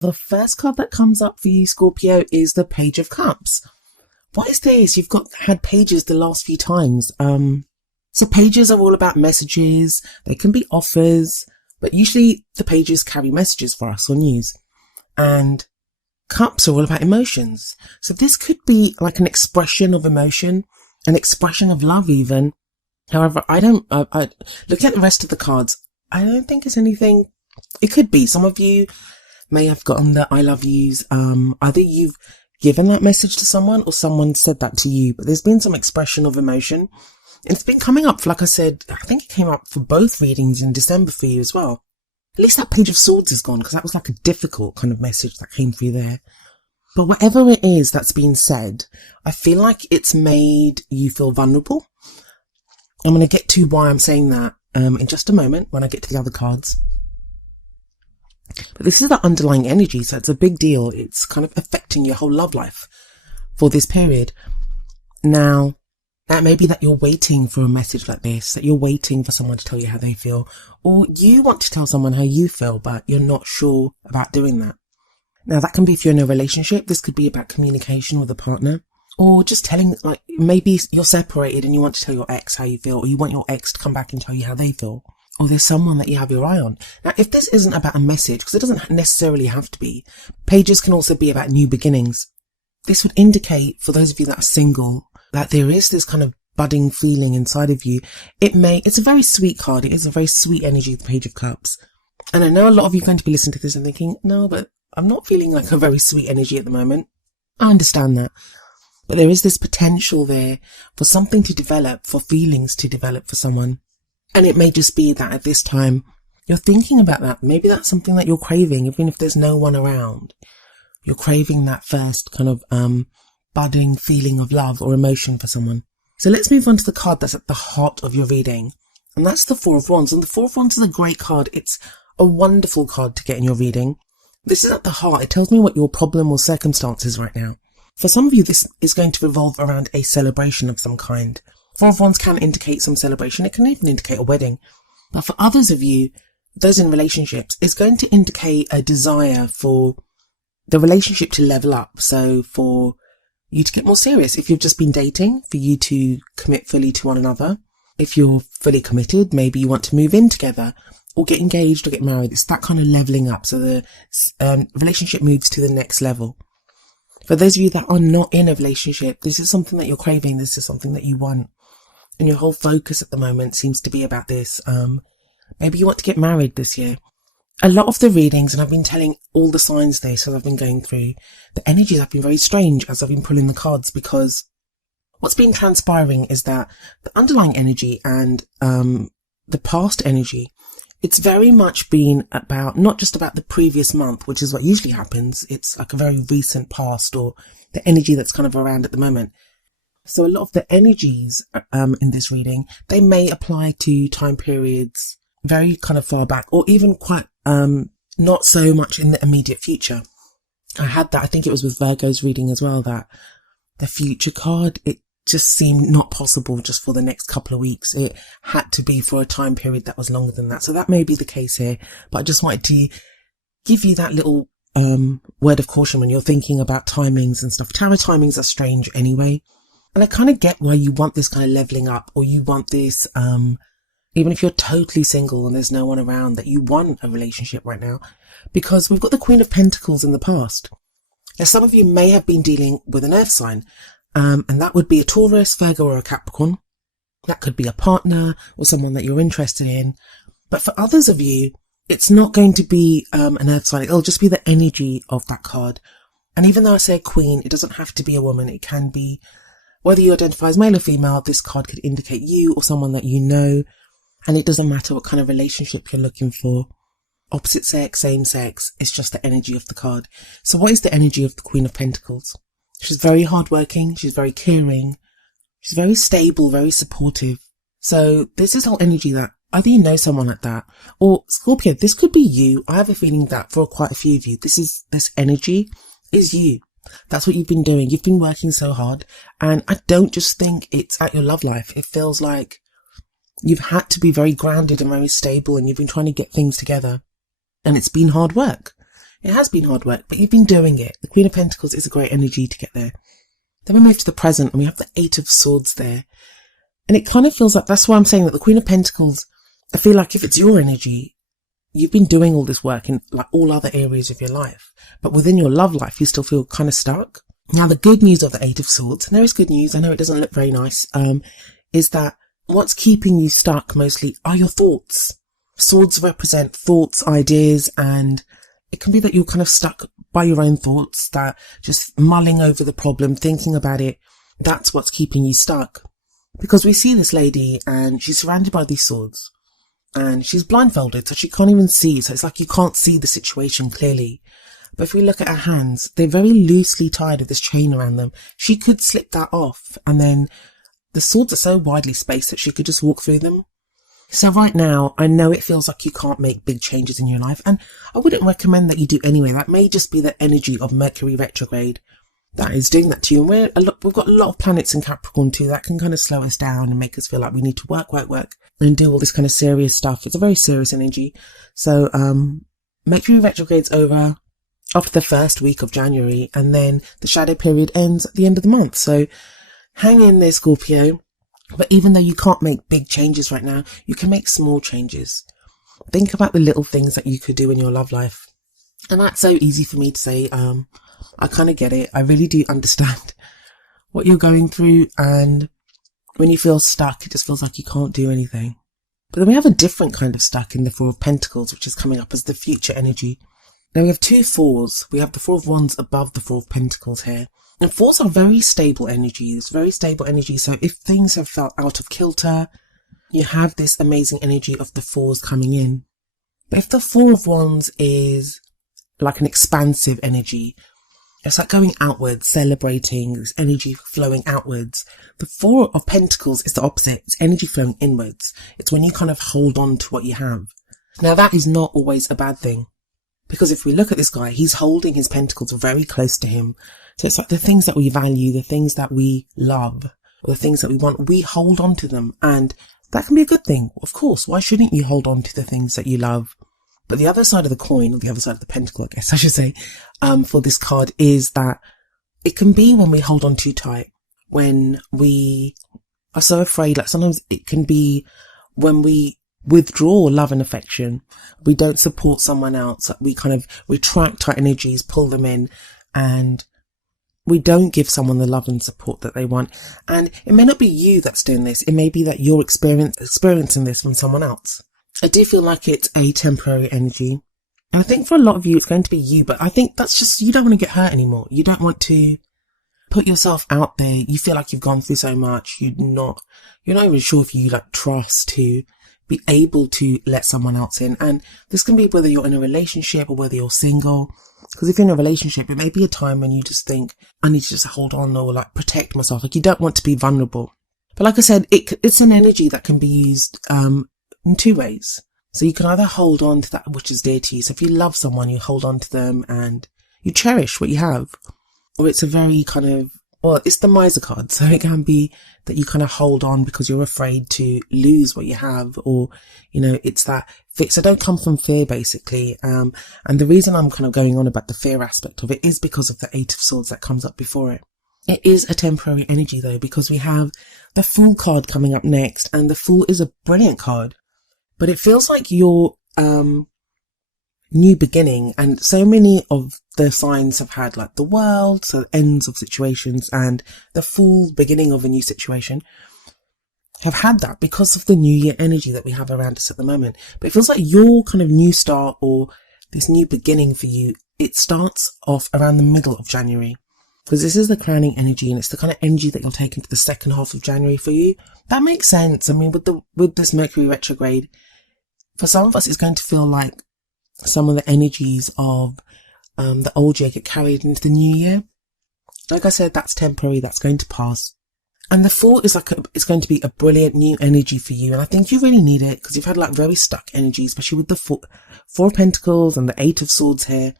The first card that comes up for you, Scorpio, is the Page of Cups. What is this? You've had pages the last few times. So pages are all about messages. They can be offers, but usually the pages carry messages for us or news. And cups are all about emotions. So this could be like an expression of emotion, an expression of love even. However, I look at the rest of the cards. I don't think it's anything. It could be. Some of you may have gotten the I love yous. Either you've given that message to someone or someone said that to you, but there's been some expression of emotion. And it's been coming up, like I said, I think it came up for both readings in December for you as well. At least that Page of Swords is gone, because that was like a difficult kind of message that came through there. But whatever it is that's been said, I feel like it's made you feel vulnerable. I'm going to get to why I'm saying that in just a moment when I get to the other cards. But this is the underlying energy, so it's a big deal. It's kind of affecting your whole love life for this period. Now, that may be that you're waiting for a message like this, that you're waiting for someone to tell you how they feel, or you want to tell someone how you feel, but you're not sure about doing that. Now, that can be if you're in a relationship. This could be about communication with a partner, or just telling, like, maybe you're separated and you want to tell your ex how you feel, or you want your ex to come back and tell you how they feel. Or there's someone that you have your eye on. Now, if this isn't about a message, because it doesn't necessarily have to be, pages can also be about new beginnings. This would indicate, for those of you that are single, that there is this kind of budding feeling inside of you. It's a very sweet card. It is a very sweet energy, the Page of Cups. And I know a lot of you are going to be listening to this and thinking, no, but I'm not feeling like a very sweet energy at the moment. I understand that. But there is this potential there for something to develop, for feelings to develop for someone. And it may just be that at this time, you're thinking about that. Maybe that's something that you're craving, even if there's no one around. You're craving that first kind of budding feeling of love or emotion for someone. So let's move on to the card that's at the heart of your reading. And that's the Four of Wands. And the Four of Wands is a great card. It's a wonderful card to get in your reading. This is at the heart. It tells me what your problem or circumstance is right now. For some of you, this is going to revolve around a celebration of some kind. Four of Wands can indicate some celebration. It can even indicate a wedding. But for others of you, those in relationships, it's going to indicate a desire for the relationship to level up. So for you to get more serious. If you've just been dating, for you to commit fully to one another. If you're fully committed, maybe you want to move in together or get engaged or get married. It's that kind of leveling up. So the relationship moves to the next level. For those of you that are not in a relationship, this is something that you're craving. This is something that you want. And your whole focus at the moment seems to be about this. Maybe you want to get married this year. A lot of the readings, and I've been telling all the signs this as I've been going through, the energies have been very strange as I've been pulling the cards, because what's been transpiring is that the underlying energy and the past energy, it's very much been about, not just about the previous month, which is what usually happens. It's like a very recent past, or the energy that's kind of around at the moment. So a lot of the energies in this reading, they may apply to time periods very kind of far back, or even quite not so much in the immediate future. I had that, I think it was with Virgo's reading as well, that the future card, it just seemed not possible just for the next couple of weeks. It had to be for a time period that was longer than that. So that may be the case here, but I just wanted to give you that little word of caution when you're thinking about timings and stuff. Tarot timings are strange anyway. And I kind of get why you want this kind of leveling up, or you want this, even if you're totally single and there's no one around, that you want a relationship right now, because we've got the Queen of Pentacles in the past. Now, some of you may have been dealing with an earth sign, and that would be a Taurus, Virgo, or a Capricorn. That could be a partner or someone that you're interested in. But for others of you, it's not going to be an earth sign. It'll just be the energy of that card. And even though I say queen, it doesn't have to be a woman. It can be, whether you identify as male or female, this card could indicate you or someone that you know. And it doesn't matter what kind of relationship you're looking for. Opposite sex, same sex. It's just the energy of the card. So what is the energy of the Queen of Pentacles? She's very hardworking. She's very caring. She's very stable, very supportive. So this is whole energy that either you know someone like that, or Scorpio, this could be you. I have a feeling that for quite a few of you, this energy is you. That's what you've been doing. You've been working so hard. And I don't just think it's at your love life. It feels like you've had to be very grounded and very stable, and you've been trying to get things together. And it's been hard work. It has been hard work, but you've been doing it. The Queen of Pentacles is a great energy to get there. Then we move to the present and we have the Eight of Swords there. And it kind of feels like, that's why I'm saying that the Queen of Pentacles, I feel like if it's your energy, you've been doing all this work in like all other areas of your life. But within your love life, you still feel kind of stuck. Now, the good news of the Eight of Swords, and there is good news, I know it doesn't look very nice, is that what's keeping you stuck mostly are your thoughts. Swords represent thoughts, ideas, and it can be that you're kind of stuck by your own thoughts, that just mulling over the problem, thinking about it, that's what's keeping you stuck. Because we see this lady and she's surrounded by these swords and she's blindfolded, so she can't even see. So it's like you can't see the situation clearly. But if we look at her hands, they're very loosely tied with this chain around them. She could slip that off, and then the swords are so widely spaced that she could just walk through them. So right now, I know it feels like you can't make big changes in your life, and I wouldn't recommend that you do anyway. That may just be the energy of Mercury retrograde that is doing that to you. And we've got a lot of planets in Capricorn too that can kind of slow us down and make us feel like we need to work and do all this kind of serious stuff. It's a very serious energy. So Mercury retrograde's over after the first week of January, and then the shadow period ends at the end of the month. So hang in there, Scorpio. But even though you can't make big changes right now, you can make small changes. Think about the little things that you could do in your love life. And that's so easy for me to say. I kind of get it. I really do understand what you're going through. And when you feel stuck, it just feels like you can't do anything. But then we have a different kind of stuck in the Four of Pentacles, which is coming up as the future energy. Now we have two fours. We have the Four of Wands above the Four of Pentacles here. And fours are very stable energies, very stable energy. So if things have felt out of kilter, you have this amazing energy of the fours coming in. But if the Four of Wands is like an expansive energy, it's like going outwards, celebrating, this energy flowing outwards. The Four of Pentacles is the opposite. It's energy flowing inwards. It's when you kind of hold on to what you have. Now that is not always a bad thing. Because if we look at this guy, he's holding his pentacles very close to him. So it's like the things that we value, the things that we love, or the things that we want, we hold on to them. And that can be a good thing. Of course, why shouldn't you hold on to the things that you love? But the other side of the coin, or the other side of the pentacle, I guess I should say, for this card is that it can be when we hold on too tight, when we are so afraid. Like sometimes it can be when we withdraw love and affection, we don't support someone else, we kind of retract our energies, pull them in, and we don't give someone the love and support that they want. And it may not be you that's doing this, it may be that you're experiencing this from someone else. I do feel like it's a temporary energy, and I think for a lot of you it's going to be you, but I think that's just, you don't want to get hurt anymore. You don't want to put yourself out there. You feel like you've gone through so much, you're not even sure if you like trust to be able to let someone else in. And this can be whether you're in a relationship or whether you're single. Because if you're in a relationship, it may be a time when you just think, I need to just hold on or like protect myself. Like you don't want to be vulnerable. But like I said, it's an energy that can be used in two ways. So you can either hold on to that which is dear to you. So if you love someone, you hold on to them and you cherish what you have. Or it's a very kind of, well, it's the miser card. So it can be that you kind of hold on because you're afraid to lose what you have, or, you know, it's that fear. So don't come from fear, basically. And the reason I'm kind of going on about the fear aspect of it is because of the Eight of Swords that comes up before it. It is a temporary energy though, because we have the Fool card coming up next, and the Fool is a brilliant card, but it feels like your new beginning. And so many of the signs have had like the World, so ends of situations, and the Fool, beginning of a new situation, have had that because of the New Year energy that we have around us at the moment. But it feels like your kind of new start, or this new beginning for you, it starts off around the middle of January, because this is the crowning energy, and it's the kind of energy that you'll take into the second half of January for you. That makes sense. I mean, with this Mercury retrograde, for some of us, it's going to feel like some of the energies of the old year get carried into the new year. Like I said, that's temporary, that's going to pass. And the Fool is like it's going to be a brilliant new energy for you, and I think you really need it because you've had like very stuck energy, especially with the Four of Pentacles and the Eight of Swords here.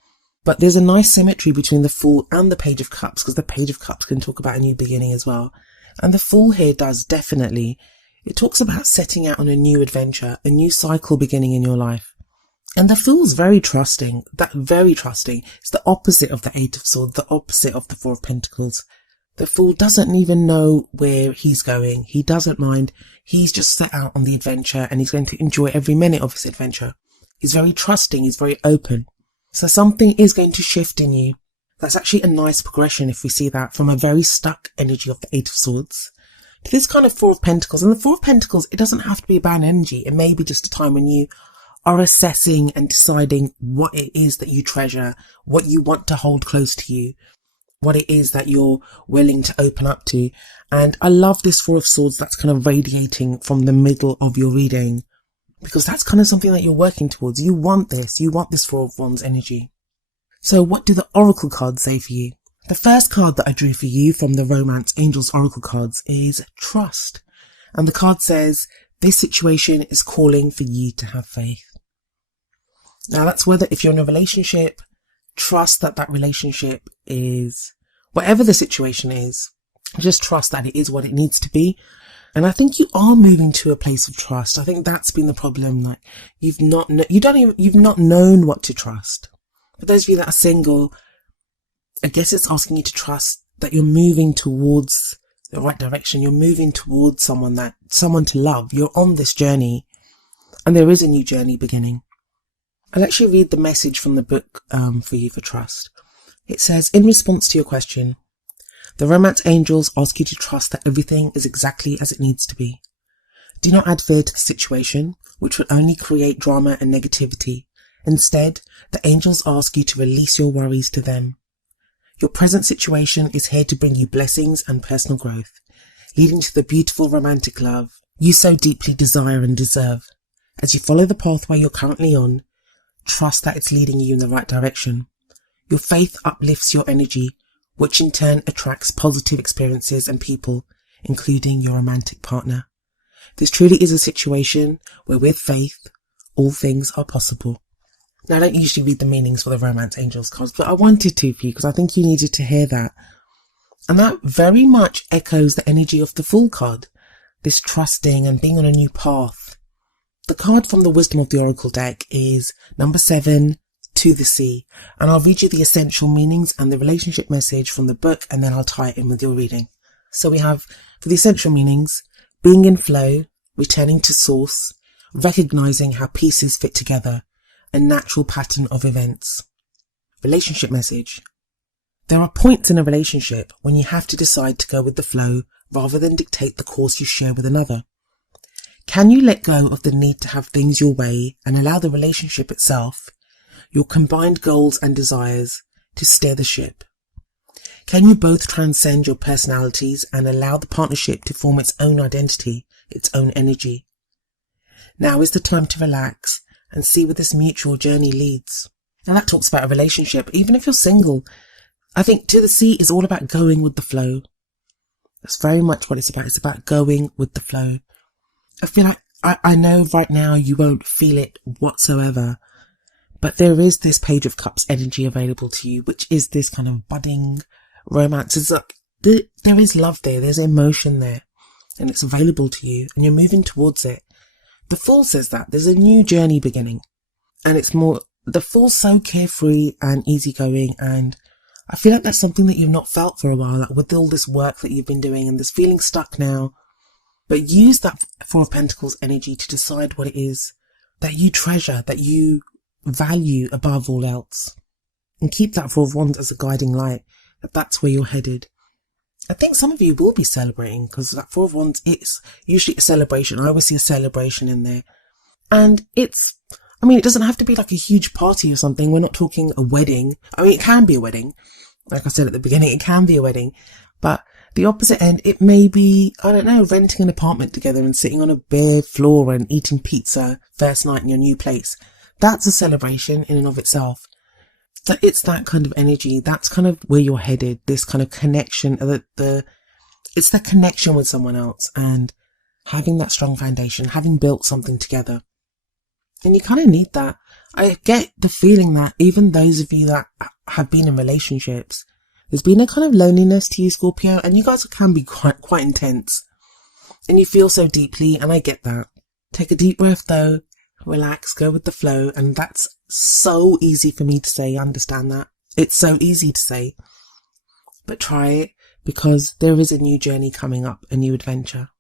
But there's a nice symmetry between the Fool and the Page of Cups, because the Page of Cups can talk about a new beginning as well. And the Fool here does definitely. It talks about setting out on a new adventure, a new cycle beginning in your life. And the Fool's very trusting. That very trusting. It's the opposite of the Eight of Swords, the opposite of the Four of Pentacles. The Fool doesn't even know where he's going. He doesn't mind. He's just set out on the adventure and he's going to enjoy every minute of his adventure. He's very trusting. He's very open. So something is going to shift in you. That's actually a nice progression if we see that from a very stuck energy of the Eight of Swords to this kind of Four of Pentacles. And the Four of Pentacles, it doesn't have to be a bad energy. It may be just a time when you are assessing and deciding what it is that you treasure, what you want to hold close to you, what it is that you're willing to open up to. And I love this Four of Swords that's kind of radiating from the middle of your reading, because that's kind of something that you're working towards. You want this Four of Wands energy. So what do the Oracle cards say for you? The first card that I drew for you from the Romance Angels Oracle cards is Trust. And the card says, this situation is calling for you to have faith. Now that's whether if you're in a relationship, trust that that relationship is, whatever the situation is, just trust that it is what it needs to be. And I think you are moving to a place of trust. I think that's been the problem. Like you've not known what to trust. For those of you that are single, I guess it's asking you to trust that you're moving towards the right direction. You're moving towards someone to love. You're on this journey and there is a new journey beginning. I'll actually read the message from the book for you for trust. It says, in response to your question, the Romance Angels ask you to trust that everything is exactly as it needs to be. Do not add fear to the situation, which will only create drama and negativity. Instead, the angels ask you to release your worries to them. Your present situation is here to bring you blessings and personal growth, leading to the beautiful romantic love you so deeply desire and deserve. As you follow the pathway you're currently on, trust that it's leading you in the right direction. Your faith uplifts your energy, which in turn attracts positive experiences and people, including your romantic partner. This truly is a situation where with faith, all things are possible. Now, I don't usually read the meanings for the Romance Angels cards, but I wanted to for you because I think you needed to hear that. And that very much echoes the energy of the Fool card, this trusting and being on a new path. The card from the Wisdom of the Oracle deck is number 7, To the Sea. And I'll read you the essential meanings and the relationship message from the book, and then I'll tie it in with your reading. So we have, for the essential meanings, being in flow, returning to source, recognizing how pieces fit together, a natural pattern of events. Relationship message. There are points in a relationship when you have to decide to go with the flow rather than dictate the course you share with another. Can you let go of the need to have things your way and allow the relationship itself, your combined goals and desires, to steer the ship? Can you both transcend your personalities and allow the partnership to form its own identity, its own energy? Now is the time to relax and see where this mutual journey leads. Now that talks about a relationship. Even if you're single, I think To the Sea is all about going with the flow. That's very much what it's about. It's about going with the flow. I feel like, I know right now you won't feel it whatsoever, but there is this Page of Cups energy available to you, which is this kind of budding romance. It's like, there is love there, there's emotion there, and it's available to you, and you're moving towards it. The Fool says that there's a new journey beginning, and it's more, the Fool's so carefree and easygoing, and I feel like that's something that you've not felt for a while, like with all this work that you've been doing and this feeling stuck now. But use that Four of Pentacles energy to decide what it is that you treasure, that you value above all else, and keep that Four of Wands as a guiding light, that that's where you're headed. I think some of you will be celebrating, because that Four of Wands, it's usually a celebration. I always see a celebration in there. And it doesn't have to be like a huge party or something. We're not talking a wedding. I mean, it can be a wedding. Like I said at the beginning, it can be a wedding. But the opposite end, it may be, I don't know, renting an apartment together and sitting on a bare floor and eating pizza first night in your new place. That's a celebration in and of itself. So it's that kind of energy. That's kind of where you're headed. This kind of connection, it's the connection with someone else and having that strong foundation, having built something together. And you kind of need that. I get the feeling that even those of you that have been in relationships, there's been a kind of loneliness to you, Scorpio, and you guys can be quite intense. And you feel so deeply, and I get that. Take a deep breath though. relax, go with the flow. And that's so easy for me to say. Understand that. It's so easy to say, but try it, because there is a new journey coming up, a new adventure.